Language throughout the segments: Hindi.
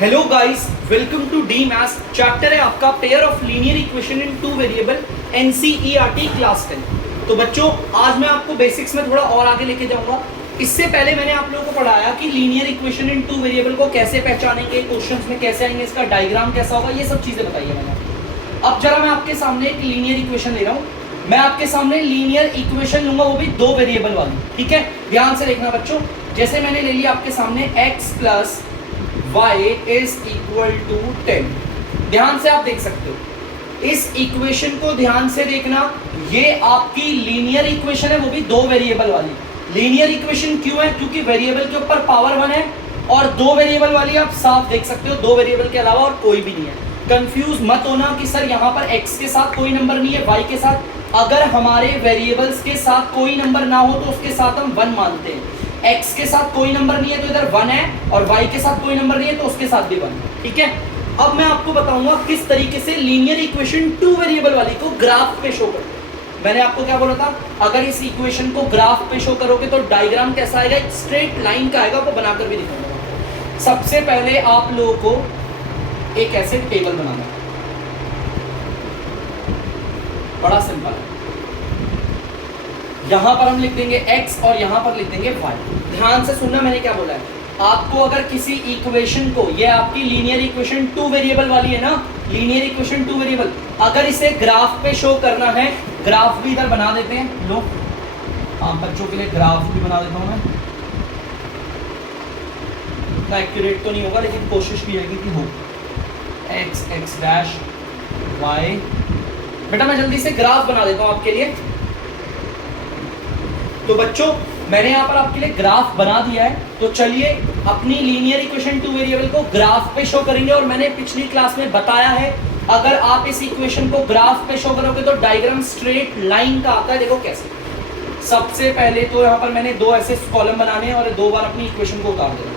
Hello guys, welcome to the maths. Chapter है आपका pair of linear equation in two variable NCERT class 10। तो बच्चों, आज मैं आपको बेसिक्स में थोड़ा और आगे लेके जाऊंगा। इससे पहले मैंने आप लोगों को पढ़ाया कि linear equation in two variable को कैसे पहचानेंगे, क्वेश्चंस में कैसे आएंगे, इसका डायग्राम कैसा होगा, ये सब चीजें बताई है मैंने। अब जरा मैं आपके सामने एक लीनियर इक्वेशन ले रहा हूँ। मैं आपके सामने लीनियर इक्वेशन लूंगा, वो भी दो वेरिएबल वाली। ठीक है, ध्यान से देखना बच्चों। जैसे मैंने ले लिया आपके सामने x plus y is equal to 10। ध्यान से आप देख सकते हो इस इक्वेशन को, ध्यान से देखना। ये आपकी लीनियर इक्वेशन है, वो भी दो वेरिएबल वाली। लीनियर इक्वेशन क्यों है? क्योंकि वेरिएबल के ऊपर पावर 1 है और दो वेरिएबल वाली आप साफ देख सकते हो, दो वेरिएबल के अलावा और कोई भी नहीं है। कंफ्यूज मत होना कि सर यहाँ पर x के साथ कोई नंबर नहीं है, y के साथ। अगर हमारे वेरिएबल्स के साथ कोई नंबर ना हो तो उसके साथ हम 1 मानते हैं। x के साथ कोई नंबर नहीं है तो इधर 1 है, और y के साथ कोई नंबर नहीं है तो उसके साथ भी 1। ठीक है, अब मैं आपको बताऊंगा किस तरीके से लीनियर इक्वेशन टू वेरिएबल वाली को ग्राफ पे शो करते हैं। मैंने आपको क्या बोला था, अगर इस इक्वेशन को ग्राफ पे शो करोगे तो डायग्राम कैसा आएगा, एक स्ट्रेट लाइन का आएगा, वो बनाकर भी दिखाऊंगा। सबसे पहले आप लोगों को एक ऐसे टेबल बनाना है, बड़ा सिंपल है। यहां पर हम लिख देंगे x और यहां पर लिख देंगे y। ध्यान से सुनना, मैंने क्या बोला है आपको। अगर किसी इक्वेशन को, ये आपकी लीनियर इक्वेशन टू वेरिएबल वाली है ना, लीनियर इक्वेशन टू वेरिएबल, अगर इसे ग्राफ पे शो करना है, ग्राफ भी इधर बना देते हैं। लो, आप बच्चों के लिए ग्राफ भी बना देता हूं मैं। इतना एक्यूरेट तो नहीं होगा, लेकिन कोशिश भी रहेगी कि हो। x x डैश y, बेटा मैं जल्दी से ग्राफ बना देता हूं आपके लिए। तो बच्चों, मैंने यहाँ पर आपके लिए ग्राफ बना दिया है। तो चलिए अपनी लीनियर इक्वेशन टू वेरिएबल को ग्राफ पे शो करेंगे। और मैंने पिछली क्लास में बताया है, अगर आप इस इक्वेशन को ग्राफ पे शो करोगे तो डायग्राम स्ट्रेट लाइन का आता है। देखो कैसे। सबसे पहले तो यहाँ पर मैंने दो ऐसे कॉलम बनाने हैं और दो बार अपनी इक्वेशन को उतार देना।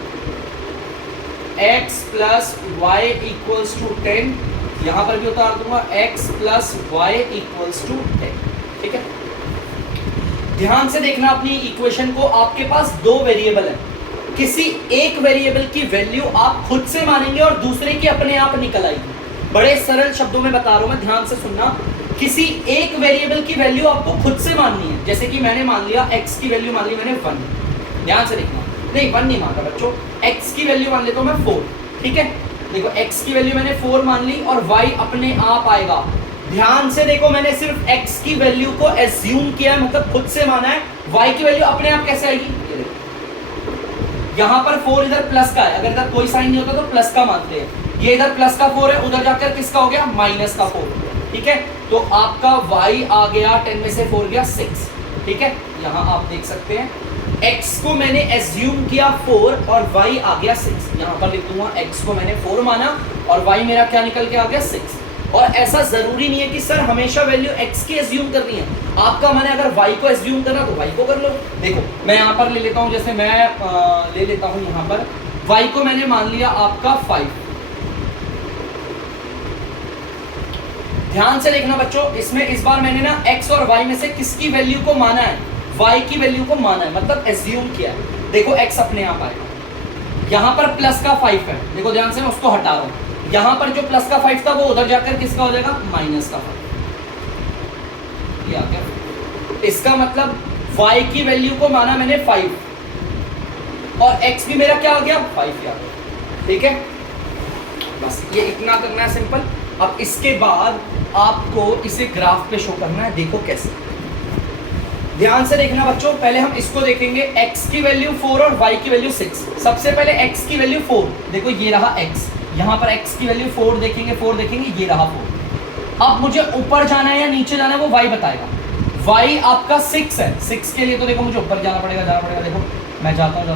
x plus y equals to 10, यहाँ पर भी उतार दूंगा x plus y equals to 10। ठीक है, ध्यान से देखना अपनी इक्वेशन को। आपके पास दो वेरिएबल है, किसी एक वेरिएबल की वैल्यू आप खुद से मानेंगे और दूसरे की अपने आप निकल आएगी। बड़े सरल शब्दों में बता रहा हूं मैं, ध्यान से सुनना। किसी एक वेरिएबल की वैल्यू आपको खुद से माननी है। जैसे कि मैंने मान लिया x की वैल्यू मान ली मैंने 1। ध्यान से देखना, नहीं 1 नहीं मान रहा बच्चों, x की वैल्यू मान लेता हूं मैं 4। ठीक है, देखो x की वैल्यू मैंने 4 मान ली और y अपने आप आएगा। ध्यान से देखो, मैंने सिर्फ x की वैल्यू को एज्यूम किया है, मतलब खुद से माना है। y की वैल्यू अपने आप कैसे आएगी, यहां पर 4 इधर प्लस का है, अगर इधर कोई साइन नहीं होता तो प्लस का मानते हैं। ये इधर प्लस का 4 है, उधर जाकर किसका हो गया, माइनस का 4। ठीक है, तो आपका y आ गया 10 में से 4 गया 6। ठीक है, यहां आप देख सकते हैं x को मैंने एज्यूम किया 4 और y आ गया 6। यहां पर लिख दूंगा x को मैंने 4 माना और y मेरा क्या निकल के आ गया 6। और ऐसा जरूरी नहीं है कि सर हमेशा वैल्यू x की एज्यूम करनी है। आपका मन है अगर y को एज्यूम करना तो y को कर लो। देखो मैं यहाँ पर ले लेता हूँ, जैसे मैं ले लेता हूँ यहाँ पर y को मैंने मान लिया आपका 5। ध्यान से देखना बच्चों, इसमें इस बार मैंने ना x और y में से किसकी वैल्यू को माना है, y की वैल्यू को माना है, मतलब एज्यूम किया है। देखो x अपने आप आएगा। यहाँ पर प्लस का 5 है, देखो ध्यान से मैं उसको हटा रहा हूँ। यहां पर जो प्लस का 5 था वो उधर जाकर किसका हो जाएगा, माइनस का 5। ये आ गया। इसका मतलब y की वैल्यू को माना मैंने 5 और x भी मेरा क्या आ गया, 5 आ गया। ठीक है, बस ये इतना करना है सिंपल। अब इसके बाद आपको इसे ग्राफ पे शो करना है। देखो कैसे, ध्यान से देखना बच्चों। पहले हम इसको देखेंगे, x की वैल्यू 4 और y की वैल्यू 6। सबसे पहले x की वैल्यू 4, देखो ये रहा x। यहाँ पर x की वैल्यू 4 देखेंगे, 4 देखेंगे, ये रहा 4। अब मुझे ऊपर जाना है या नीचे जाना है वो y बताएगा। y आपका 6 है, 6 के लिए तो देखो मुझे ऊपर जाना पड़ेगा, देखो मैं जाता हूँ,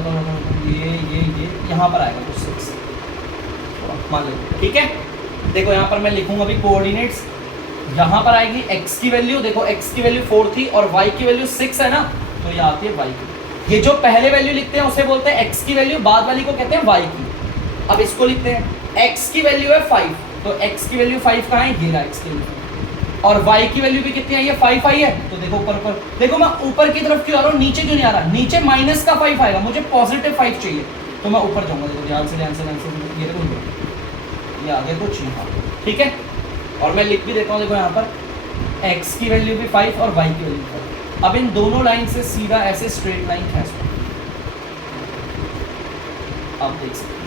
ये यहाँ पर आएगा तो 6 मान लो। ठीक है, देखो यहाँ पर मैं लिखूंगा अभी कोऑर्डिनेट्स। यहाँ पर आएगी x की वैल्यू, देखो x की वैल्यू 4 थी और y की वैल्यू 6 है ना, तो ये आती है y की। ये जो पहले वैल्यू लिखते हैं उसे बोलते हैं x की वैल्यू, बाद वाली को कहते हैं y की। अब इसको लिखते हैं, x की वैल्यू है 5, तो x की वैल्यू 5 कहाँ है, ये रहा x की वैल्यू। और y की वैल्यू भी कितनी आई है, 5 आई है। तो देखो ऊपर देखो मैं ऊपर की तरफ क्यों आ रहा हूँ, नीचे क्यों नहीं आ रहा, नीचे माइनस का 5 आएगा, मुझे पॉजिटिव 5 चाहिए। तो मैं ऊपर जाऊंगा, देखो ध्यान से ये देखो ये आगे कुछ यहाँ, ठीक है। और मैं लिख भी देता हूँ, देखो यहाँ पर x की वैल्यू भी 5 और y की वैल्यू 5। अब इन दोनों लाइन से सीधा ऐसे स्ट्रेट लाइन खींच दो, आप देख सकते हैं।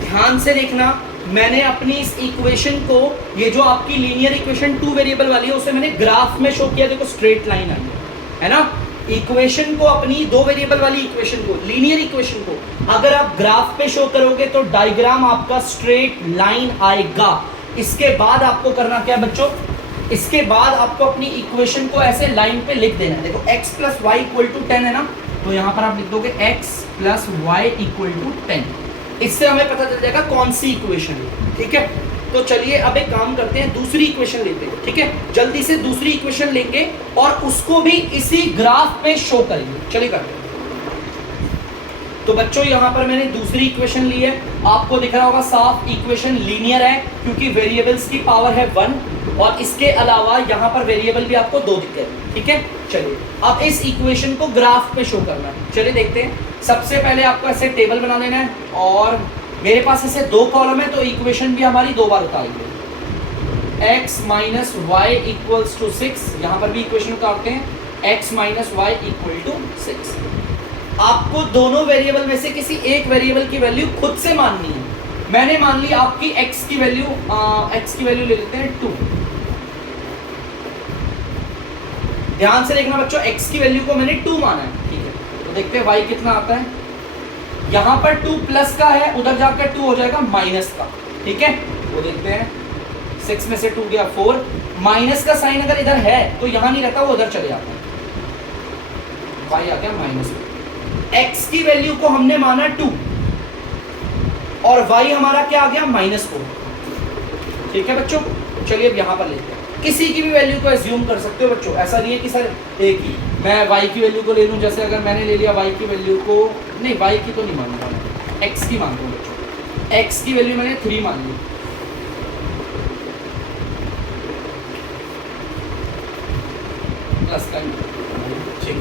ध्यान से देखना, मैंने अपनी इस इक्वेशन को, ये जो आपकी लीनियर इक्वेशन 2 वेरिएबल वाली है, उसे मैंने ग्राफ में शो किया। देखो स्ट्रेट लाइन आई है ना। इक्वेशन को, अपनी 2 वेरिएबल वाली इक्वेशन को, लीनियर इक्वेशन को अगर आप ग्राफ पे शो करोगे तो डायग्राम आपका स्ट्रेट लाइन आएगा। इसके बाद आपको करना क्या बच्चों, इसके बाद आपको अपनी इक्वेशन को ऐसे लाइन पे लिख देना है। देखो x plus y equal to 10 है ना, तो यहाँ पर आप लिख दोगे x plus y equal to 10। इससे हमें पता चल जाएगा कौन सी इक्वेशन है, ठीक है। तो चलिए अब एक काम करते हैं, दूसरी इक्वेशन लेते हैं, ठीक है। जल्दी से दूसरी इक्वेशन लेंगे और उसको भी इसी ग्राफ पे शो करेंगे। चलिए करते हैं। तो बच्चों यहाँ पर मैंने दूसरी इक्वेशन ली है, आपको दिख रहा होगा साफ, इक्वेशन लीनियर है क्योंकि वेरिएबल्स की पावर है 1 और इसके अलावा यहाँ पर वेरिएबल भी आपको 2 दिख गए, ठीक है। चलिए अब इस इक्वेशन को ग्राफ पे शो करना है। चलिए देखते हैं। सबसे पहले आपको ऐसे टेबल बना लेना है और मेरे पास ऐसे 2 कॉलम है तो इक्वेशन भी हमारी 2 बार उतारेंगे। x minus y equals to 6, यहाँ पर भी इक्वेशन उतारते हैं, x minus y equal to 6। आपको दोनों वेरिएबल में से किसी एक वेरिएबल की वैल्यू खुद से माननी है। मैंने मान ली आपकी x की वैल्यू ले लेते हैं 2। ध्यान से देखना बच्चों, x की वैल्यू को मैंने 2 माना है, ठीक है। तो देखते हैं y कितना आता है। यहाँ पर 2 प्लस का है, उधर जाकर 2 हो जाएगा माइनस का, ठीक है। वो देखते हैं, 6 में से 2 गया 4, माइनस का साइन अगर इधर है तो यहाँ नहीं रहता, वो उधर चले जाता है, y आ गया माइनस। x की वैल्यू को हमने माना 2 और y हमारा क्या आ गया -4, ठीक है बच्चों। चलिए अब यहाँ पर लेते हैं, किसी की भी वैल्यू को एज्यूम कर सकते हो बच्चों, ऐसा नहीं है कि सर एक ही मैं y की वैल्यू को ले लूँ। जैसे अगर मैंने ले लिया y की वैल्यू को, नहीं y की तो नहीं मानूंगा मैं, x की मानता हूँ बच्चों। x की वैल्यू मैंने 3 मान ली, प्लस का, ठीक।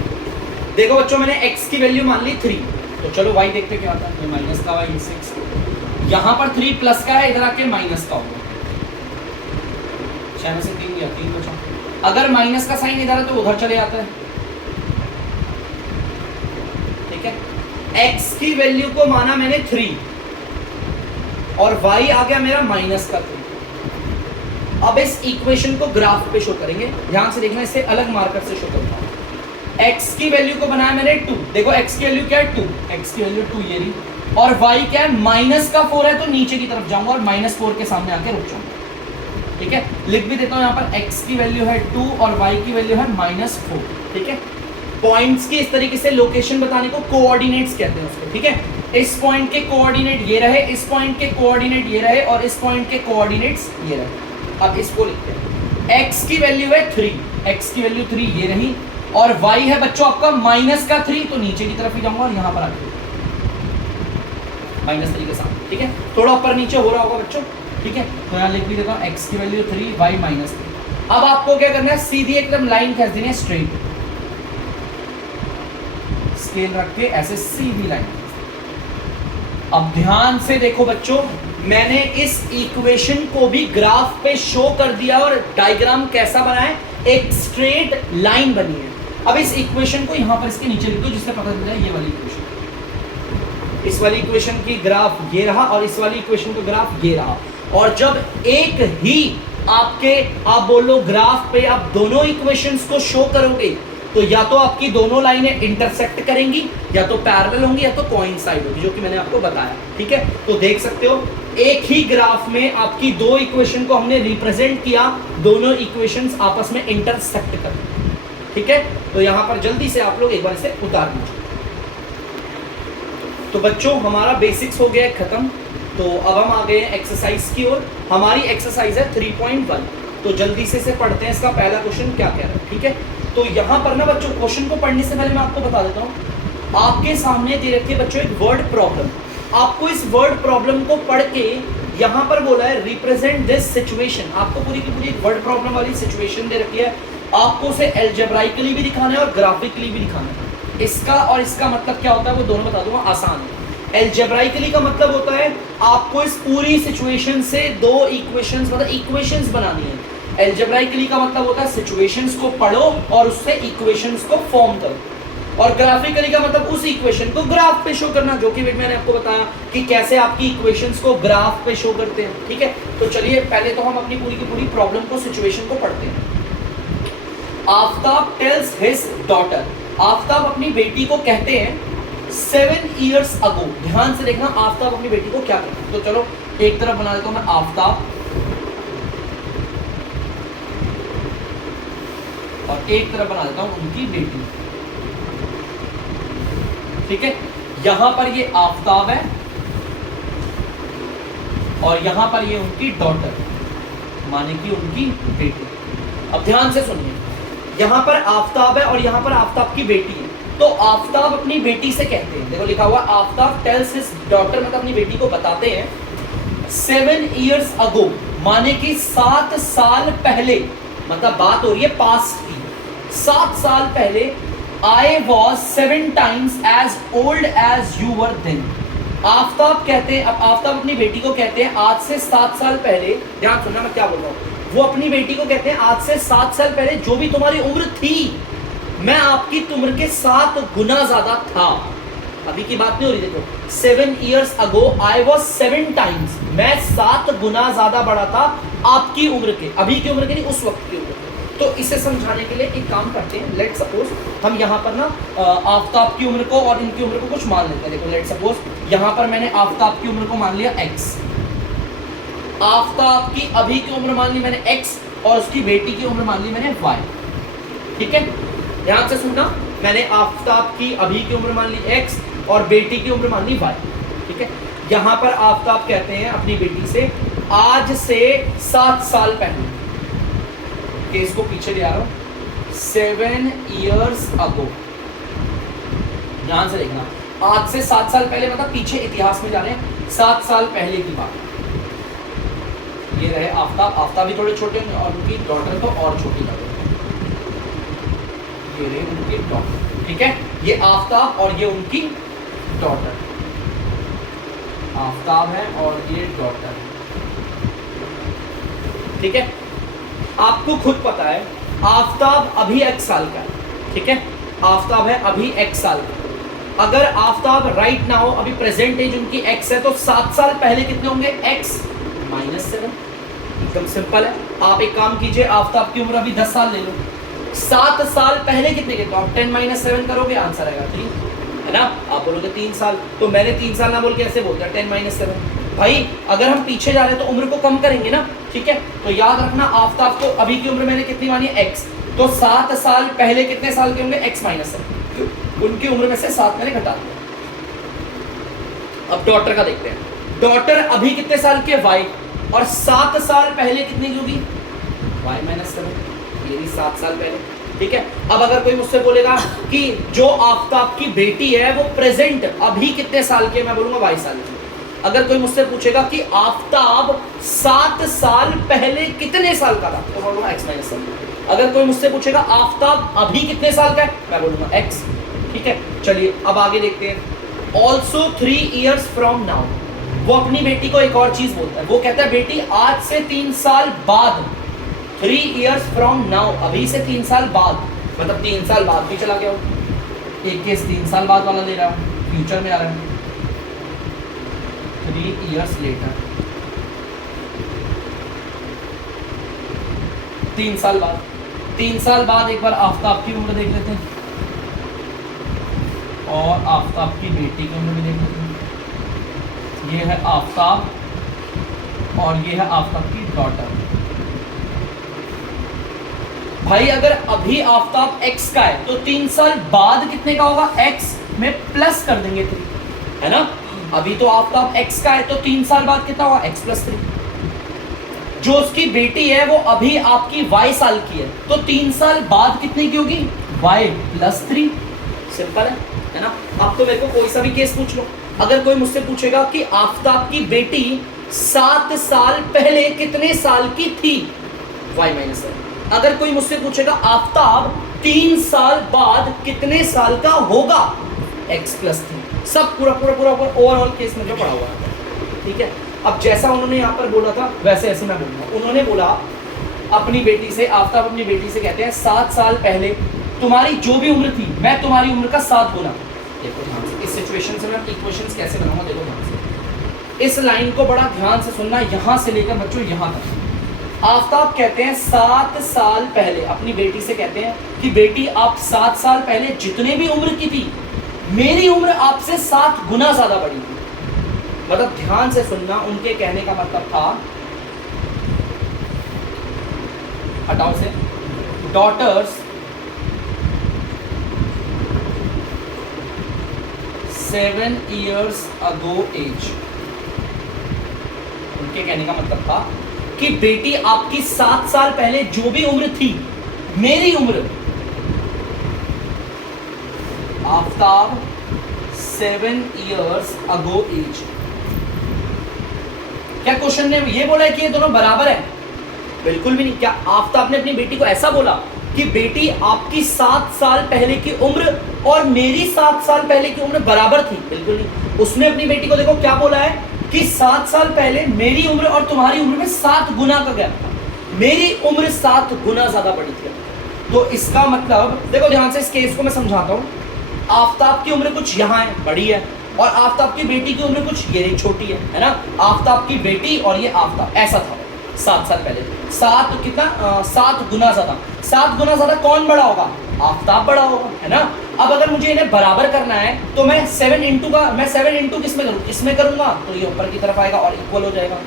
देखो बच्चों मैंने x की वैल्यू मान ली 3, तो चलो y देखते क्या आता है। माइनस का y 6, यहाँ पर 3 प्लस का है, इधर आके माइनस का होगा, 6 में से 3 गया 3 बचा। अगर माइनस का साइन इधर है तो उधर चले जाता है, ठीक है। x की वैल्यू को माना मैंने 3 और y आ गया मेरा माइनस का 3। अब इस इक्वेशन को ग्राफ पे शो करेंगे। ध्यान से देखना, इसे अलग मार्कर से शो करता हूं। x की वैल्यू को बनाया मैंने 2, देखो x की वैल्यू क्या है 2, x की वैल्यू 2 ये रही, और y क्या है माइनस का 4 है, तो नीचे की तरफ जाऊंगा और -4 के सामने आके रुक जाऊंगा, ठीक है। लिख भी देता हूं यहाँ पर, x की वैल्यू है 2 और y की वैल्यू है -4, ठीक है। पॉइंट्स की इस तरीके से लोकेशन बताने को कोऑर्डिनेट्स कहते हैं उसको, ठीक है। इस पॉइंट के कोऑर्डिनेट ये रहे, इस पॉइंट के कोऑर्डिनेट ये रहे और इस पॉइंट के कोऑर्डिनेट्स ये रहे। अब इसको लिखते हैं, x की वैल्यू है 3, x की वैल्यू 3 ये रही, और y है बच्चों आपका -3, तो नीचे की तरफ ही जाऊंगा और यहाँ पर आ -3 के साथ, ठीक है। थोड़ा ऊपर नीचे हो रहा होगा बच्चों, ठीक है। तो यहाँ लिख भी देता हूँ, x की वैल्यू 3, y -3। अब आपको क्या करना है, सीधी एकदम लाइन खींच देनी है, स्ट्रेट स्केल रख के ऐसे सीधी लाइन। अब ध्यान से देखो बच्चों, मैंने इस इक्वेशन को भी ग्राफ पे शो कर दिया और डायग्राम कैसा बना है, एक स्ट्रेट लाइन बनी है। अब इस इक्वेशन को यहाँ पर इसके नीचे लिख दो, जिससे पता चल जाए ये वाली इक्वेशन, इस वाली इक्वेशन की ग्राफ ये रहा और इस वाली इक्वेशन का ग्राफ ये रहा। और जब एक ही आपके, आप बोलो ग्राफ पे आप दोनों इक्वेशंस को शो करोगे तो या तो आपकी दोनों लाइनें इंटरसेक्ट करेंगी, या तो पैरेलल होंगी, या तो कोइंसाइड होगी, जो कि मैंने आपको बताया, ठीक है। तो देख सकते हो एक ही ग्राफ में आपकी 2 इक्वेशन को हमने रिप्रेजेंट किया, दोनों इक्वेशंस आपस में इंटरसेक्ट कर, ठीक है। तो यहां पर जल्दी से आप लोग एक बार इसे उतार दीजिए। तो बच्चों हमारा बेसिक्स हो गया खत्म। तो अब हम आ गए हैं एक्सरसाइज की ओर। हमारी एक्सरसाइज है 3.1। तो जल्दी से पढ़ते हैं, इसका पहला क्वेश्चन क्या कह रहा है, ठीक है। तो यहाँ पर ना बच्चों, क्वेश्चन को पढ़ने से पहले मैं आपको बता देता हूँ, आपके सामने दे रखी है बच्चों एक वर्ड प्रॉब्लम। आपको इस वर्ड प्रॉब्लम को पढ़ के यहाँ पर बोला है रिप्रेजेंट दिस सिचुएशन। आपको पूरी की पूरी वर्ड प्रॉब्लम वाली सिचुएशन दे रखी है, आपको उसे एल्जेब्राइकली भी दिखाना है और ग्राफिकली भी दिखाना है। इसका और इसका मतलब क्या होता है वो दोनों बता दूंगा, आसान है। एल्जेब्राइकली का मतलब होता है आपको इस पूरी सिचुएशन से दो इक्वेशंस मतलब इक्वेशंस बनानी है। एल्जेब्राइकली का मतलब होता है सिचुएशंस को पढ़ो और उससे इक्वेशंस को फॉर्म करो, और ग्राफिकली का मतलब उस इक्वेशन को ग्राफ पे शो करना, जो कि मैंने आपको बताया कि कैसे आपकी इक्वेशंस को ग्राफ पे शो करते हैं। ठीक है, तो चलिए पहले तो हम अपनी पूरी की पूरी प्रॉब्लम को, सिचुएशन को पढ़ते हैं। Aftab tales his daughter, Aftab अपनी बेटी को कहते हैं 7 years ago। ध्यान से देखना आफ्ताब अपनी बेटी को क्या कहते हैं। तो चलो एक तरफ बना देता हूं मैं आफ्ताब, और एक तरफ बना देता हूं उनकी बेटी। ठीक है, यहां पर ये आफ्ताब है और यहां पर ये उनकी डॉटर, माने कि उनकी बेटी। अब ध्यान से सुनिए, यहां पर आफ्ताब है और यहां पर आफ्ताब की बेटी है। तो आफ्ताब अपनी बेटी से कहते हैं, देखो लिखा हुआ आफ्ताब टेल्स हिज डॉटर, मतलब अपनी बेटी को बताते हैं 7 years ago, माने कि 7 साल पहले, मतलब बात हो रही है पास्ट की। 7 साल पहले I was 7 times as old as you were then। Aftab कहते हैं, अब आफ्ताब अपनी बेटी को कहते हैं आज से 7 साल पहले, ध्यान सुनना मैं क्या बोल रहा हूं, वो अपनी बेटी को कहते हैं आज से 7 साल पहले जो भी तुम्हारी उम्र थी, मैं आपकी उम्र के 7 गुना ज्यादा था। अभी की बात नहीं हो रही, देखो 7 years ago I was 7 times, मैं 7 गुना ज्यादा बड़ा था आपकी उम्र के, अभी की उम्र के नहीं, उस वक्त की उम्र के। तो इसे समझाने के लिए एक काम करते हैं, लेट सपोज हम यहाँ पर ना आफ्ताब की उम्र को और इनकी उम्र को कुछ मान लेते हैं। देखो लेट सपोज यहाँ पर मैंने आफ्ताब की उम्र को मान लिया x, आफ्ताब की अभी की उम्र मान ली मैंने x, और उसकी बेटी की उम्र मान ली मैंने y। ठीक है, ध्यान से सुनना, मैंने आफ्ताब की अभी की उम्र मान ली x और बेटी की उम्र मान ली y। ठीक है, यहां पर आफ्ताब कहते हैं अपनी बेटी से आज से 7 साल पहले, केस को पीछे ले आ रहा हूं, 7 years ago। ध्यान से देखना, आज से 7 साल पहले मतलब पीछे इतिहास में जा रहे हैं, 7 साल पहले की बात। ये रहे आफ्ताब, आफ्ताब भी थोड़े छोटे होंगे और उनकी डॉटर तो और छोटी लगे, ये रहे उनकी डॉटर। ठीक है, ये आफ्ताब और ये उनकी डॉटर, आफ्ताब है और ये डॉटर। ठीक है, आपको खुद पता है आफ्ताब अभी x साल का है। ठीक है, आफ्ताब है अभी x साल का। अगर आफ्ताब राइट ना हो, अभी प्रेजेंट एज उनकी x है, तो 7 साल पहले कितने होंगे, x -7। एकदम सिंपल है। आप एक काम कीजिए, आफ्ताब की उम्र अभी 10 साल ले लो, 7 साल पहले कितने के, तो आप 10 - 7 करोगे, आंसर आएगा 3, है ना। आप बोलोगे 3 साल, तो मैंने 3 साल ना बोल के ऐसे बोलता 10 - 7। भाई अगर हम पीछे जा रहे हैं तो उम्र को कम करेंगे ना। ठीक है, तो याद रखना आफ्ताब को अभी की उम्र मैंने कितनी मानी है, x, तो 7 साल पहले कितने साल के होंगे, x - 7, उनकी उम्र में से 7 मैंने घटा दिया। अब डॉटर का देखते हैं, डॉटर अभी कितने साल के, y, और 7 साल पहले कितने की होगी, y - 7, ये भी 7 साल पहले। ठीक है, अब अगर कोई मुझसे बोलेगा कि जो आफ्ताब की बेटी है वो प्रेजेंट अभी कितने साल के, मैं बोलूंगा y साल की। अगर कोई मुझसे पूछेगा कि आफ्ताब 7 साल पहले कितने साल का था, तो बोलूंगा x - 7। अगर कोई मुझसे पूछेगा आफ्ताब अभी कितने साल का है, मैं बोलूंगा x। ठीक है, चलिए अब आगे देखते हैं। ऑल्सो 3 years from now, वो अपनी बेटी को एक और चीज बोलता है, वो कहता है बेटी आज से 3 साल बाद, 3 years from now, अभी से 3 साल बाद, मतलब 3 साल बाद भी चला गया हो। एक केस 3 साल बाद वाला ले रहा हूं, फ्यूचर में आ रहा है, 3 years later, 3 साल बाद। 3 साल बाद एक बार आफ्ताब की उम्र देख लेते हैं और आफ्ताब की बेटी की उम्र भी देख लेते हैं। ये है आफ्ताब और ये है आफ्ताब की डॉटर। भाई अगर अभी आफ्ताब x का है तो 3 साल बाद कितने का होगा, x में प्लस कर देंगे 3, है ना। अभी तो आफ्ताब x का है तो 3 साल बाद कितना होगा, x + 3। जो उसकी बेटी है वो अभी आपकी y साल की है, तो 3 साल बाद कितने की होगी, y + 3। सिंपल है ना। आप तो मेरे को कोई सा भी केस पूछ लो, अगर कोई मुझसे पूछेगा कि आफ्ताब की बेटी 7 साल पहले कितने साल की थी, y - 7। अगर कोई मुझसे पूछेगा आफ्ताब 3 साल बाद कितने साल का होगा, x + 3। सब पूरा पूरा पूरा ओवरऑल केस में जो पढ़ा हुआ है, ठीक है। अब जैसा उन्होंने यहाँ पर बोला था वैसे ऐसे मैं बोलूँगा। उन्होंने बोला अपनी बेटी से, आफ्ताब अपनी बेटी से कहते हैं 7 साल पहले तुम्हारी जो भी उम्र थी मैं तुम्हारी उम्र का 7 गुना। देखो ध्यान से इस सिचुएशन से मैं इक्वेशंस कैसे बनाऊंगा, देखो ध्यान से इस लाइन को बड़ा ध्यान से सुनना, यहाँ से लेकर बच्चों यहाँ तक। आफ्ताब कहते हैं 7 साल पहले अपनी बेटी से कहते हैं कि बेटी आप 7 साल पहले जितने भी उम्र की थी मेरी उम्र आपसे 7 गुना ज्यादा बड़ी थी। मतलब ध्यान से सुनना, उनके कहने का मतलब था, हटाओ से, डॉटर्स 7 years ago एज। उनके कहने का मतलब था कि बेटी आपकी 7 साल पहले जो भी उम्र थी मेरी उम्र, आफ्ताब 7 years ago एज। क्या क्वेश्चन ने ये बोला है कि ये दोनों बराबर है? बिल्कुल भी नहीं। क्या आफ्ताब ने अपनी बेटी को ऐसा बोला कि बेटी आपकी 7 साल पहले की उम्र और मेरी 7 साल पहले की उम्र बराबर थी? बिल्कुल नहीं। उसने अपनी बेटी को देखो क्या बोला है कि 7 साल पहले मेरी उम्र और तुम्हारी उम्र में 7 गुना का गैप था, मेरी उम्र 7 गुना ज्यादा बड़ी थी। तो इसका मतलब देखो ध्यान से, इस केस को मैं समझाता हूँ। आफ्ताब की उम्र कुछ यहाँ है, बड़ी है, और आफ्ताब की बेटी की उम्र कुछ ये छोटी है ना। आफ्ताब की बेटी और ये आफ्ताब, ऐसा था 7 साल पहले। 7 कितना 7 गुना ज्यादा। 7 गुना ज्यादा कौन बड़ा होगा? आफ्ताब बड़ा होगा, है ना। अब अगर मुझे इन्हें बराबर करना है तो मैं 7 इंटू किस में करूँ? इसमें करूंगा तो ये ऊपर की तरफ आएगा और इक्वल हो जाएगा,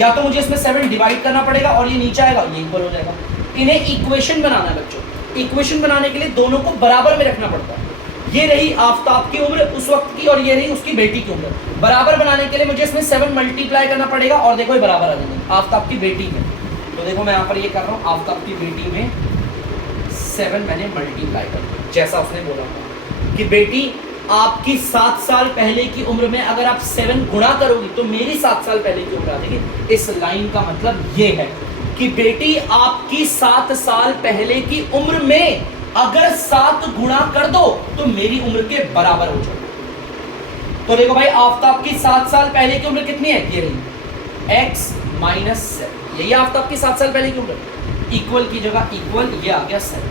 या तो मुझे इसमें 7 डिवाइड करना पड़ेगा और ये नीचे आएगा, ये इक्वल हो जाएगा। इन्हें इक्वेशन बनाना है बच्चों। इक्वेशन बनाने के लिए दोनों को बराबर में रखना पड़ता है। ये रही आफ्ताब की उम्र उस वक्त की और ये रही उसकी बेटी की उम्र। बराबर बनाने के लिए मुझे इसमें 7 मल्टीप्लाई करना पड़ेगा और देखो ये बराबर आ जाएंगे आफ्ताब की बेटी में। तो देखो मैं यहाँ पर ये कर रहा हूँ, आफ्ताब की बेटी में 7 मैंने मल्टीप्लाई कर दिया, जैसा उसने बोला था कि बेटी आपकी 7 साल पहले की उम्र में अगर आप 7 गुणा करोगी तो मेरी 7 साल पहले की उम्र आ जाएगी। इस लाइन का मतलब ये है कि बेटी आपकी 7 साल पहले की उम्र में अगर 7 गुणा कर दो तो मेरी उम्र के बराबर हो जाए। तो देखो भाई आफ्ताब की 7 साल पहले की उम्र कितनी है? ये रही x माइनस 7, यही आफ्ताब की 7 साल पहले की उम्र। इक्वल की जगह इक्वल, ये आ गया 7।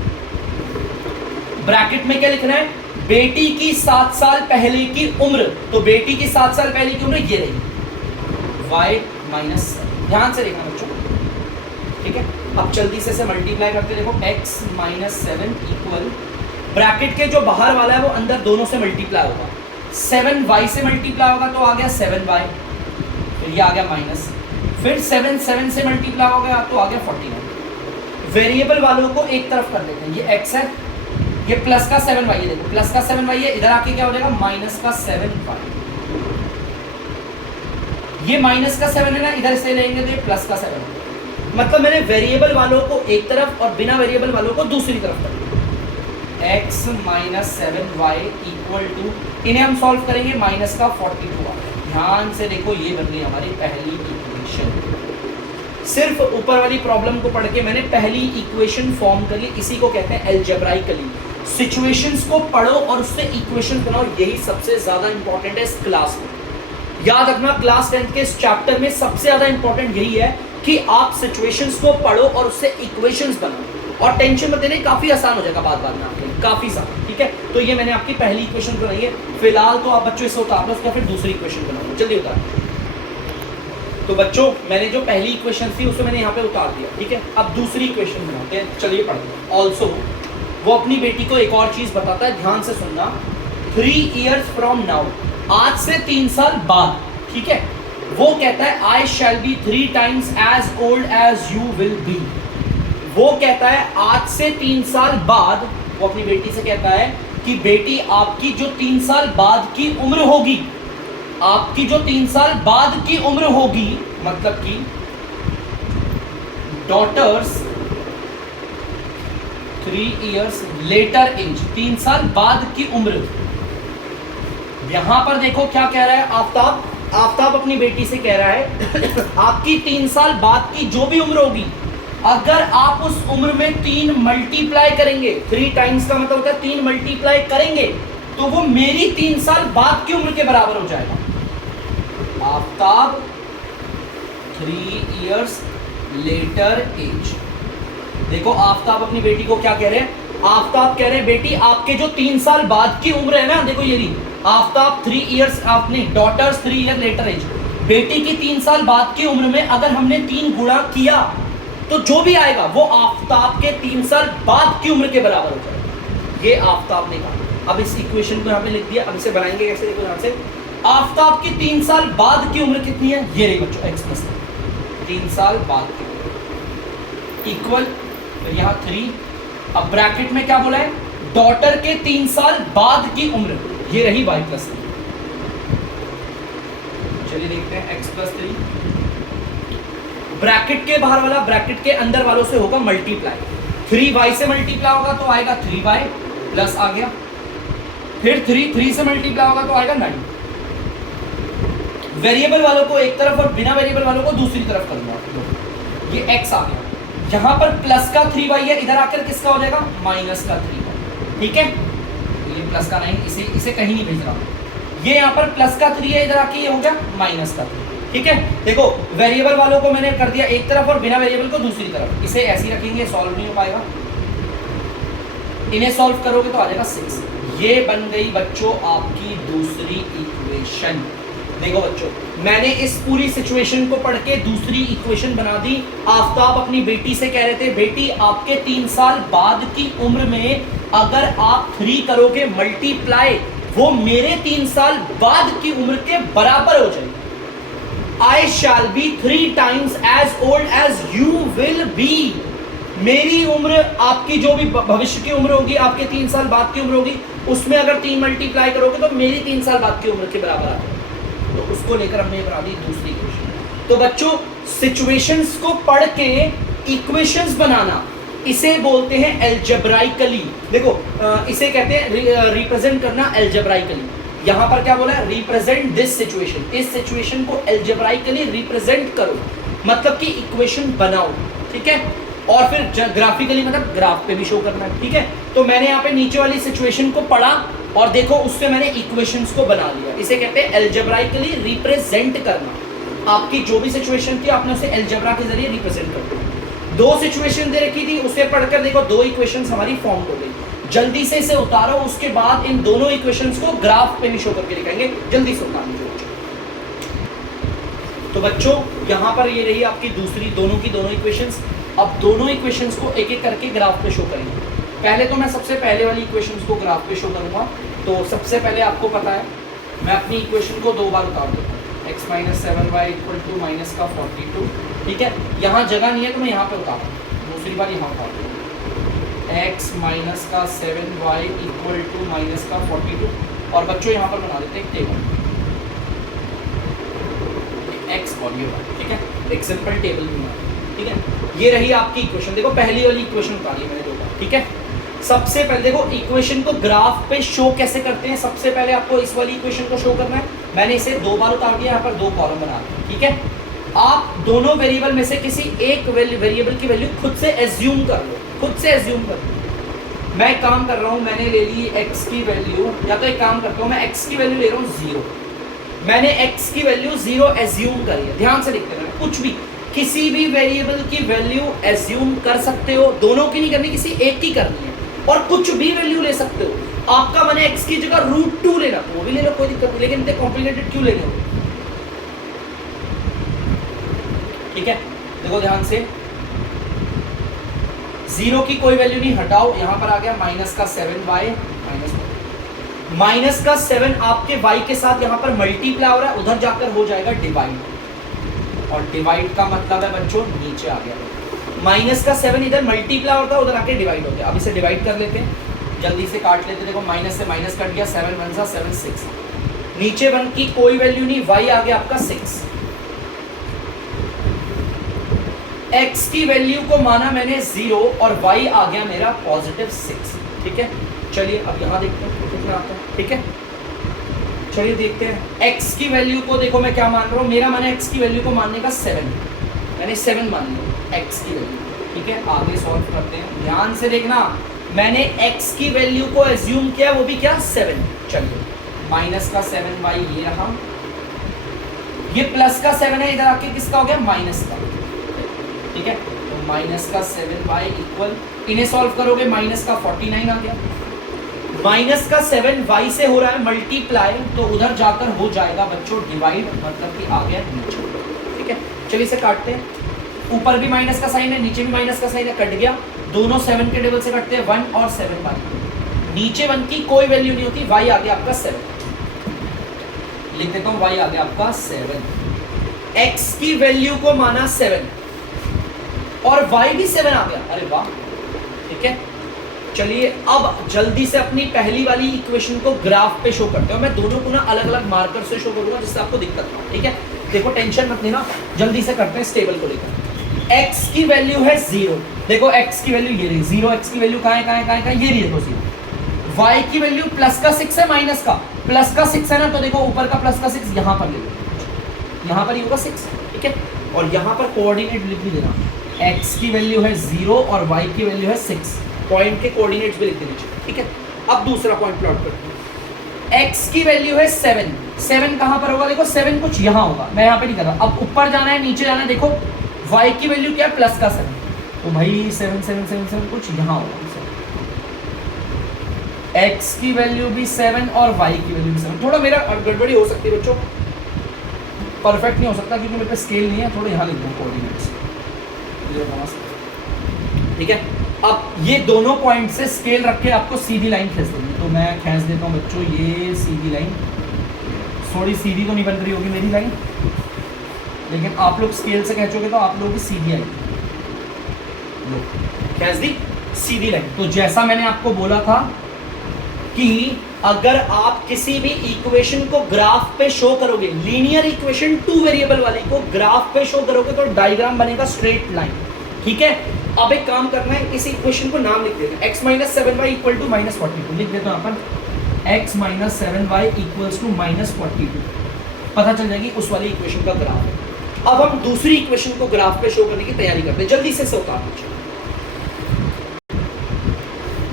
ब्रैकेट में क्या लिखना है? बेटी की 7 साल पहले की उम्र, तो बेटी की 7 साल पहले की उम्र ये रही y माइनस 7। ध्यान से देखना बच्चों, ठीक है। अब जल्दी से मल्टीप्लाई करते देखो x माइनस 7 इक्वल, ब्रैकेट के जो बाहर वाला है वो अंदर दोनों से मल्टीप्लाई होगा। 7y से मल्टीप्लाई होगा तो आ गया 7y, फिर ये आ गया माइनस, फिर 7 से मल्टीप्लाई हो गया तो आ गया 41। वेरिएबल वालों को एक तरफ कर देते हैं, ये x है, ये प्लस का 7y है, देखो प्लस का 7y है, इधर आके क्या हो जाएगा माइनस का 7y। ये माइनस का 7 है ना, इधर से लेंगे तो ये प्लस का 7 है। मतलब मैंने वेरिएबल वालों को एक तरफ और बिना वेरिएबल वालों को दूसरी तरफ कर दिया। x minus 7y equal to, इन्हें हम सॉल्व करेंगे, माइनस का 42 आ गया। ध्यान से देखो ये बन गई हमारी पहली इक्वेशन। सिर्फ ऊपर वाली प्रॉब्लम को पढ़ के मैंने पहली इक्वेशन फॉर्म कर ली, इसी को कहते हैं अलजेब्राइकली। सिचुएशंस को पढ़ो और उससे इक्वेशन बनाओ, यही सबसे ज्यादा इंपॉर्टेंट है इस क्लास में। याद रखना क्लास 10 के इस चैप्टर में सबसे ज्यादा इंपॉर्टेंट यही है कि आप सिचुएशंस को पढ़ो और उससे इक्वेशंस बनाओ, और टेंशन मत लेने, काफी आसान हो जाएगा बाद में आपके लिए, काफी ज्यादा, ठीक है। तो ये मैंने आपकी पहली इक्वेशन बनाई है, फिलहाल तो आप बच्चों इसे उतार लो, उसका फिर दूसरी इक्वेशन बनाओ, जल्दी उतार। तो बच्चों मैंने जो पहली इक्वेशन थी उसे मैंने यहाँ पे उतार दिया, ठीक है। अब दूसरी इक्वेशन बनाते हैं, चलिए पढ़ते हैं। ऑल्सो वो अपनी बेटी को एक और चीज बताता है, ध्यान से सुनना। 3 years from now, आज से 3 साल बाद, ठीक है, वो कहता है आई shall be 3 times as old as you will be। वो कहता है आज से 3 साल बाद, वो अपनी बेटी से कहता है कि बेटी आपकी जो 3 साल बाद की उम्र होगी, आपकी जो 3 साल बाद की उम्र होगी, मतलब कि डॉटर्स 3 years लेटर एज, 3 साल बाद की उम्र। यहां पर देखो क्या कह रहा है आफ्ताब अपनी बेटी से कह रहा है आपकी 3 साल बाद की जो भी उम्र होगी, अगर आप उस उम्र में 3 मल्टीप्लाई करेंगे, 3 times का मतलब होता है 3 मल्टीप्लाई करेंगे, तो वो मेरी 3 साल बाद की उम्र के बराबर हो जाएगा। Aftab 3 years later age. देखो आफ्ताब अपनी बेटी को क्या कह रहे हैं, आफ्ताब कह रहे हैं बेटी आपके जो 3 साल बाद की उम्र है ना, देखो ये रही आफ्ताब 3 years, अपनी डॉटर्स 3 year लेटर एज, बेटी की 3 साल बाद की उम्र में अगर हमने 3 गुणा किया तो जो भी आएगा वो आफ्ताब के 3 साल बाद की उम्र के बराबर हो जाएगा। ये आफ्ताब ने कहा। अब इस इक्वेशन को यहाँ पे लिख दिया। अब इसे बनाएंगे कैसे, देखो यहाँ से आफ्ताब की 3 साल बाद की उम्र कितनी है, ये रही बच्चों एक्स प्लस 3 साल बाद की इक्वल, तो यहाँ 3, अब ब्रैकेट में क्या बोला है, डॉटर के 3 साल बाद की उम्र, ये रही y प्लस 3। चलिए देखते हैं x प्लस 3, ब्रैकेट के बाहर वाला ब्रैकेट के अंदर वालों से होगा मल्टीप्लाई, 3y से मल्टीप्लाई होगा तो आएगा 3y प्लस आ गया, फिर 3 से मल्टीप्लाई होगा तो आएगा 9। वेरिएबल वालों को एक तरफ और बिना वेरिएबल वालों को दूसरी तरफ करूंगा, ये x आ गया। यहां पर प्लस का 3y है, इधर आकर किसका हो जाएगा माइनस का 3y। ठीक है, ये प्लस का 9, इसे कहीं नहीं भेज रहा, ये यहाँ पर प्लस का 3 है, इधर आके ये हो गया माइनस का 3। ठीक है, देखो वेरिएबल वालों को मैंने कर दिया एक तरफ और बिना वेरिएबल को दूसरी तरफ, इसे ऐसे ही रखेंगे, सॉल्व नहीं हो पाएगा। इन्हें सॉल्व करोगे तो आ जाएगा 6। ये बन गई बच्चों आपकी दूसरी इक्वेशन। देखो बच्चों, मैंने इस पूरी सिचुएशन को पढ़ के दूसरी इक्वेशन बना दी। आफ्ताब अपनी बेटी से कह रहे थे बेटी आपके 3 साल बाद की उम्र में अगर आप 3 करोगे मल्टीप्लाई, वो मेरे 3 साल बाद की उम्र के बराबर हो जाएगी। I shall be 3 times as old as you will be। मेरी उम्र आपकी जो भी भविष्य की उम्र होगी, आपके 3 साल बाद की उम्र होगी, उसमें अगर 3 मल्टीप्लाई करोगे तो मेरी 3 साल बाद की उम्र के बराबर आ जाएगी। तो उसको लेकर हमने बना दी दूसरी इक्वेशन। तो बच्चों सिचुएशंस को पढ़ के इक्वेशंस बनाना, इसे बोलते हैं एल्जेब्राइकली। देखो इसे कहते हैं रिप्रेजेंट करना एल्जेब्राइकली। यहां पर क्या बोला है, रिप्रेजेंट दिस सिचुएशन, इस सिचुएशन को एल्जेब्राइकली रिप्रेजेंट करो, मतलब कि इक्वेशन बनाओ। ठीक है, और फिर ग्राफिकली मतलब ग्राफ पे भी शो करना है। ठीक है, तो मैंने यहाँ पे नीचे वाली सिचुएशन को पढ़ा और देखो उससे मैंने इक्वेशंस को बना लिया। इसे कहते हैं एल्जेब्राइकली रिप्रेजेंट करना। आपकी जो भी सिचुएशन थी आपने उसे एल्जेब्रा के जरिए रिप्रेजेंट कर दिया। 2 सिचुएशन दे रखी थी, उसे पढ़कर देखो 2 इक्वेशंस हमारी फॉर्म हो गई। जल्दी से इसे उतारो, उसके बाद इन दोनों इक्वेशंस को ग्राफ पे भी शो करके दिखाएंगे। जल्दी से उतार लीजिए। तो बच्चों यहाँ पर ये रही आपकी दूसरी दोनों की दोनों इक्वेशंस। अब दोनों इक्वेशंस को एक एक करके ग्राफ पे शो करेंगे। पहले तो मैं सबसे पहले वाली इक्वेशंस को ग्राफ पे शो करूंगा। तो सबसे पहले आपको पता है मैं अपनी इक्वेशन को 2 बार उतार देता हूँ, x minus 7y equal to minus का 42। ठीक है, यहाँ जगह नहीं है तो मैं यहाँ पे उतारता हूँ, दूसरी बार यहाँ उतार दूँ, x माइनस का 7y इक्वल टू माइनस का 42। और बच्चों यहाँ पर बना देते हैं एक टेबल, x और ये y। ठीक है, एक सिंपल टेबल भी बना। ठीक है, ये रही आपकी इक्वेशन। देखो पहली वाली इक्वेशन उतारी मैंने 2 बार। ठीक है, सबसे पहले देखो इक्वेशन को ग्राफ पे शो कैसे करते हैं। सबसे पहले आपको इस वाली इक्वेशन को शो करना है। मैंने इसे 2 बार उतार दिया, यहाँ पर 2 कॉलम बना दिए। ठीक है, आप दोनों वेरिएबल में से किसी एक वेरिएबल की वैल्यू खुद से एज्यूम कर लो, खुद से एज्यूम कर लो। मैं एक काम कर रहा हूँ, मैंने ले ली x की वैल्यू, या तो एक काम करता हूँ मैं x की वैल्यू ले रहा हूँ 0। मैंने x की वैल्यू 0 एज्यूम करी है। ध्यान से लिखते रहना, कुछ भी किसी भी वेरिएबल की वैल्यू एज्यूम कर सकते हो, दोनों की नहीं करनी, किसी एक की करनी है। और कुछ भी वैल्यू ले सकते हो। आपका मन है x की जगह √2 लेना, वो भी ले लो, कोई दिक्कत नहीं, लेकिन इतने कॉम्प्लिकेटेड क्यों लेने हो। ठीक है, देखो ध्यान से, 0 की कोई वैल्यू नहीं, हटाओ, यहां पर आ गया माइनस का 7y माइनस का 7 आपके y के साथ यहां पर मल्टीप्लाई हो रहा है, उधर जाकर हो जाएगा डिवाइड। और डिवाइड का मतलब है बच्चों नीचे आ गया, माइनस का 7 इधर मल्टीप्लाई होता है, उधर आके डिवाइड हो गया। अब इसे डिवाइड कर लेते हैं, जल्दी से काट लेते हैं। देखो माइनस से माइनस कट गया, 7 1 सा 7 6, नीचे 1 की कोई वैल्यू नहीं, y आ गया आपका 6। x की वैल्यू को माना मैंने 0 और y आ गया मेरा +6। ठीक है, चलिए अब यहाँ देखते हैं कितना आता है। ठीक है, चलिए देखते हैं x की वैल्यू को। देखो मैं क्या मान रहा हूँ, मेरा मन है x की वैल्यू को मानने का 7, मैंने 7 मान लिया x की वैल्यू। ठीक है, आगे सॉल्व करते हैं। ध्यान से देखना, मैंने x की वैल्यू को एज्यूम किया, वो भी क्या 7। चलिए माइनस का 7y ये रहा, ये प्लस का 7 है, इधर आके किसका हो गया माइनस का। ठीक है, तो माइनस का 7y इक्वल, इन्हें सॉल्व करोगे माइनस का 49 आ गया। माइनस का 7y से हो रहा है मल्टीप्लाई, तो उधर जाकर हो जाएगा बच्चों डिवाइड, मतलब कि आ गया नीचे। ठीक है, चलिए इसे काटते हैं। ऊपर भी माइनस का साइन है, नीचे भी माइनस का साइन है, कट गया। दोनों 7 के टेबल से कटते हैं, 1 और 7y। नीचे 1 की कोई वैल्यू नहीं होती, y आ गया आपका 7। लिख देता हूं, y आ गया आपका 7। x की वैल्यू को माना 7 और y भी 7 आ गया। अरे वाह, ठीक है। चलिए अब जल्दी से अपनी पहली वाली इक्वेशन को ग्राफ पे शो करते हो। मैं दोनों को ना अलग अलग मार्कर से शो करूंगा जिससे आपको दिक्कत ना हो। ठीक है, देखो टेंशन मत लेना, जल्दी से करते हैं इस टेबल को लेकर। x की वैल्यू है 0, देखो x की वैल्यू ये रही 0, x की वैल्यू कहाँ है, ये रही देखो 0। y की वैल्यू प्लस का 6 है, माइनस का प्लस का 6 है ना, तो देखो ऊपर का प्लस का 6 यहाँ पर ले लो, यहाँ पर ये होगा 6। ठीक है, और यहाँ पर कोऑर्डिनेट लिख भी देना, x की वैल्यू है 0 और y की वैल्यू है 6, पॉइंट के कोऑर्डिनेट्स भी लिख देने चाहिए। ठीक है, अब दूसरा पॉइंट प्लॉट करते हैं। x की वैल्यू है 7, 7 कहाँ पर होगा, देखो 7 कुछ यहाँ होगा, मैं यहाँ पे नहीं कर रहा। अब ऊपर जाना है नीचे जाना है, देखो y की वैल्यू क्या है प्लस का 7, तो भाई 7 7 7 7 कुछ यहाँ होगा। x की वैल्यू भी 7 और y की वैल्यू भी 7। थोड़ा मेरा गड़बड़ी हो सकती है बच्चों, परफेक्ट नहीं हो सकता क्योंकि मेरे पे स्केल नहीं है, थोड़ा यहाँ लिख दूँ कोऑर्डिनेट्स। ठीक है, अब ये दोनों पॉइंट से स्केल रख के आपको सीधी लाइन खींच देनी, तो मैं खींच देता हूँ बच्चों ये सीधी लाइन। थोड़ी सीधी तो नहीं बन रही होगी मेरी लाइन, लेकिन आप लोग स्केल से खींचोगे तो आप लोगों की सीधी आएगी। लो खींच दी सीधी लाइन। तो जैसा मैंने आपको बोला था कि अगर आप किसी भी इक्वेशन को ग्राफ पे शो करोगे, लीनियर इक्वेशन 2 वेरिएबल वाली को ग्राफ पे शो करोगे तो डायग्राम बनेगा स्ट्रेट लाइन। ठीक है, अब एक काम करना है, इस इक्वेशन को नाम लिख देना, x minus 7y equal to -42 लिख देता हूँ यहाँ पर, x minus 7y equals to -42, पता चल जाएगी उस वाली इक्वेशन का ग्राफ है। अब हम दूसरी इक्वेशन को ग्राफ पे शो करने की तैयारी करते हैं, जल्दी से उतार दीजिए।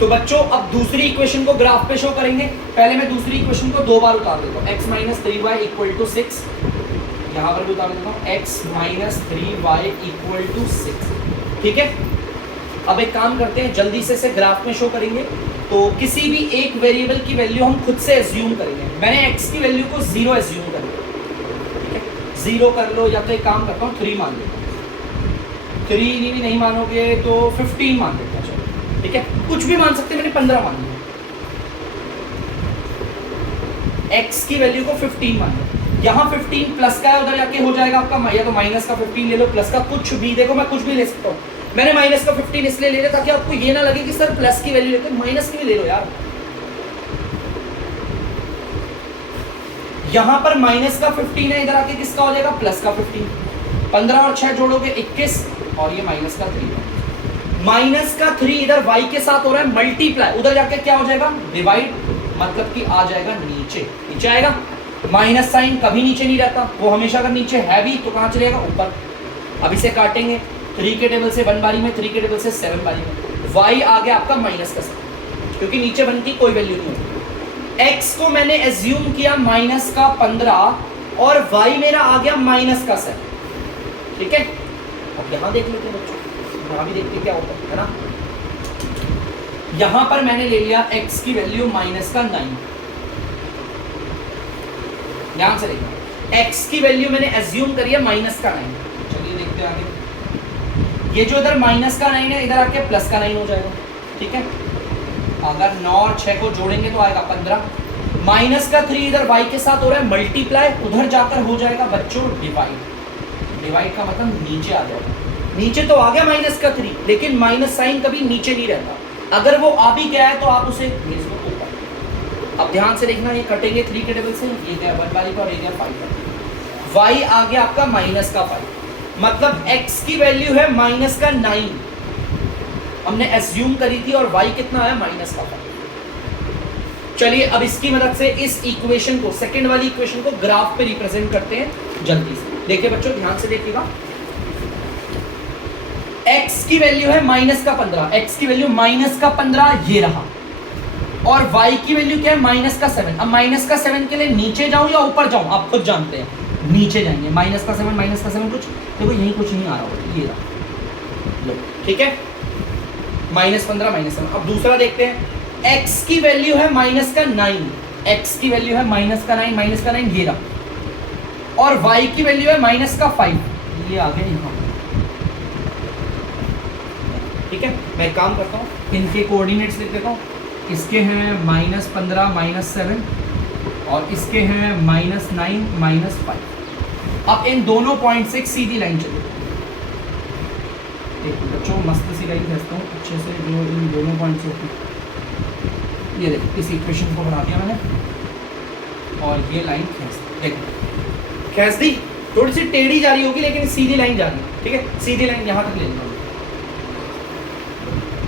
तो बच्चों अब दूसरी इक्वेशन को ग्राफ पे शो करेंगे। पहले मैं दूसरी इक्वेशन को 2 बार उतार देता हूँ, x minus 3y equal to 6, यहाँ पर भी उतार देता हूँ, x minus 3y equal to 6। ठीक है, अब एक काम करते हैं, जल्दी से ग्राफ में शो करेंगे। तो किसी भी एक वेरिएबल की वैल्यू हम खुद से एज्यूम करेंगे। मैंने x की वैल्यू को 0 एज्यूम कर लिया। ठीक है, 0 कर लो, या तो एक काम करता हूँ 3 मान लेता हूँ, 3 भी नहीं मानोगे तो 15 मान लेता हूँ। चलो ठीक है, कुछ भी मान सकते हैं, मैंने 15 मान लिया। x की वैल्यू को 15 मान लिया, यहाँ 15 प्लस का है, उधर जाके हो जाएगा आपका या तो माइनस का 15 ले लो, प्लस का कुछ भी, देखो मैं कुछ भी ले सकता हूँ। मैंने माइनस का 15 इसलिए ले लिया ताकि आपको ये ना लगे कि सर प्लस की वैल्यू लेते, माइनस की भी ले लो यार। यहाँ पर माइनस का 15 है, इधर आके किसका हो जाएगा प्लस का 15, 15 और 6 जोड़ोगे 21, और ये माइनस का 3, माइनस का 3 इधर y के साथ हो रहा है मल्टीप्लाई, उधर जाके क्या हो जाएगा डिवाइड, मतलब कि आ जाएगा नीचे, नीचे आएगा। माइनस साइन कभी नीचे नहीं रहता, वो हमेशा अगर नीचे है भी तो कहाँ चलेगा ऊपर। अब इसे काटेंगे, 3 के टेबल से 1 बारी में, 3 के टेबल से 7 बारी में, y आ गया आपका माइनस का 7, क्योंकि नीचे 1 की कोई वैल्यू नहीं होती। x को मैंने एज्यूम किया माइनस का 15 और y मेरा आ गया माइनस का 7। ठीक है, अब यहाँ देख लेते हैं बच्चों, यहाँ भी देखते क्या होता है ना। यहाँ पर मैंने ले लिया x की वैल्यू माइनस का 9, ध्यान से देखना, x की वैल्यू मैंने एज्यूम करी है माइनस का 9। चलिए देखते हैं आगे, ये जो इधर माइनस का 9 है, इधर आके प्लस का 9 हो जाएगा। ठीक है, अगर 9 और 6 को जोड़ेंगे तो आएगा 15, माइनस का 3 इधर y के साथ हो रहा है मल्टीप्लाई, उधर जाकर हो जाएगा बच्चों डिवाइड। डिवाइड का मतलब नीचे आ जाएगा, नीचे तो आ गया माइनस का 3, लेकिन माइनस साइन कभी नीचे नहीं रहता, अगर वो आ भी गया है तो आप उसे भेज दो ऊपर। अब ध्यान से देखना, ये कटेंगे 3 के टेबल से, ये गया 1 बारी का और ये गया 5 का, y आ गया आपका माइनस का 5, मतलब x की वैल्यू है माइनस का 9 हमने एज्यूम करी थी, और y कितना है माइनस का 5। चलिए अब इसकी मदद से इस इक्वेशन को, सेकंड वाली इक्वेशन को ग्राफ पे रिप्रेजेंट करते हैं जल्दी से। देखिए बच्चों ध्यान से देखिएगा, x की वैल्यू है माइनस का 15, x की वैल्यू माइनस का 15 ये रहा, और y की वैल्यू क्या है माइनस का 7। अब माइनस का 7 के लिए नीचे जाऊं या ऊपर जाऊं, आप खुद जानते हैं, नीचे जाएंगे। माइनस का 7 कुछ देखो यही कुछ नहीं आ रहा होगा, ये रहा, लो ठीक है, -15 -7। अब दूसरा देखते हैं, x की वैल्यू है माइनस का 9, x की वैल्यू है माइनस का 9 ये रहा, और y की वैल्यू है माइनस का 5, ये आ गया यहाँ। ठीक है, मैं काम करता हूँ, इनके कोऑर्डिनेट्स लिख देता हूँ। इसके हैं -15 -7 और इसके हैं -9 -5। अब इन दोनों पॉइंट से एक सीधी लाइन चले, बच्चों मस्त सी लाइन खींचता हूँ अच्छे से, जो इन दोनों पॉइंट से होती, ये देखो इस इक्वेशन को बढ़ा दिया मैंने और ये लाइन खींच दी, थोड़ी सी टेढ़ी जा रही होगी लेकिन सीधी लाइन जा रही है। ठीक है, सीधी लाइन यहाँ तक ले लूँगा,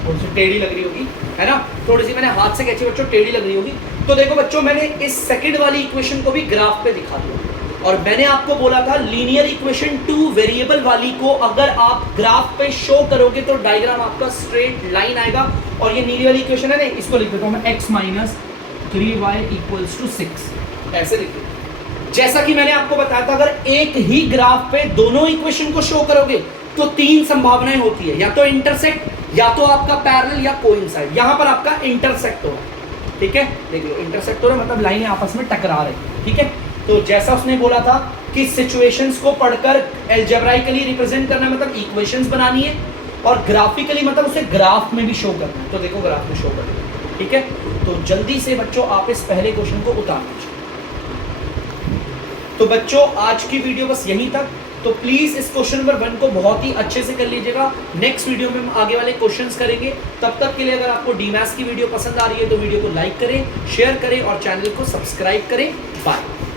थोड़ी सी टेढ़ी लग रही होगी है ना, थोड़ी सी मैंने हाथ से खींची बच्चों, टेढ़ी लग रही होगी। तो देखो बच्चों, मैंने इस सेकंड वाली इक्वेशन को भी ग्राफ पे दिखा दिया, और मैंने आपको बोला था लीनियर इक्वेशन 2 वेरिएबल वाली को अगर आप ग्राफ पे शो करोगे तो डायग्राम आपका स्ट्रेट लाइन आएगा। और ये नीली वाली इक्वेशन है ना, इसको लिख देता हूं मैं, x - 3y = 6, ऐसे लिख देता। जैसा कि मैंने आपको बताया था, अगर एक ही ग्राफ पे दोनों इक्वेशन को शो करोगे तो 3 संभावनाएं होती है, या तो इंटरसेक्ट, या तो आपका पैरेलल, या कोइंसाइड। यहां पर आपका इंटरसेक्ट हो रहा है। ठीक है, देख लो इंटरसेक्ट हो रहा है मतलब लाइनें आपस में टकरा रही। ठीक है, तो जैसा उसने बोला था कि सिचुएशंस को पढ़कर अलजेब्राइकली रिप्रेजेंट करना मतलब इक्वेशंस बनानी है, और ग्राफिकली मतलब उसे ग्राफ में भी शो करना है। तो देखो ग्राफ में शो करना। ठीक है, तो जल्दी से बच्चों आप इस पहले क्वेश्चन को उतार लीजिए। तो बच्चों आज की वीडियो बस यहीं तक। तो प्लीज इस क्वेश्चन नंबर 1 को बहुत ही अच्छे से कर लीजिएगा। नेक्स्ट वीडियो में हम आगे वाले क्वेश्चंस करेंगे। तब तक के लिए अगर आपको डीमैथ्स की वीडियो पसंद आ रही है तो वीडियो को लाइक करें, शेयर करें और चैनल को सब्सक्राइब करें। बाय।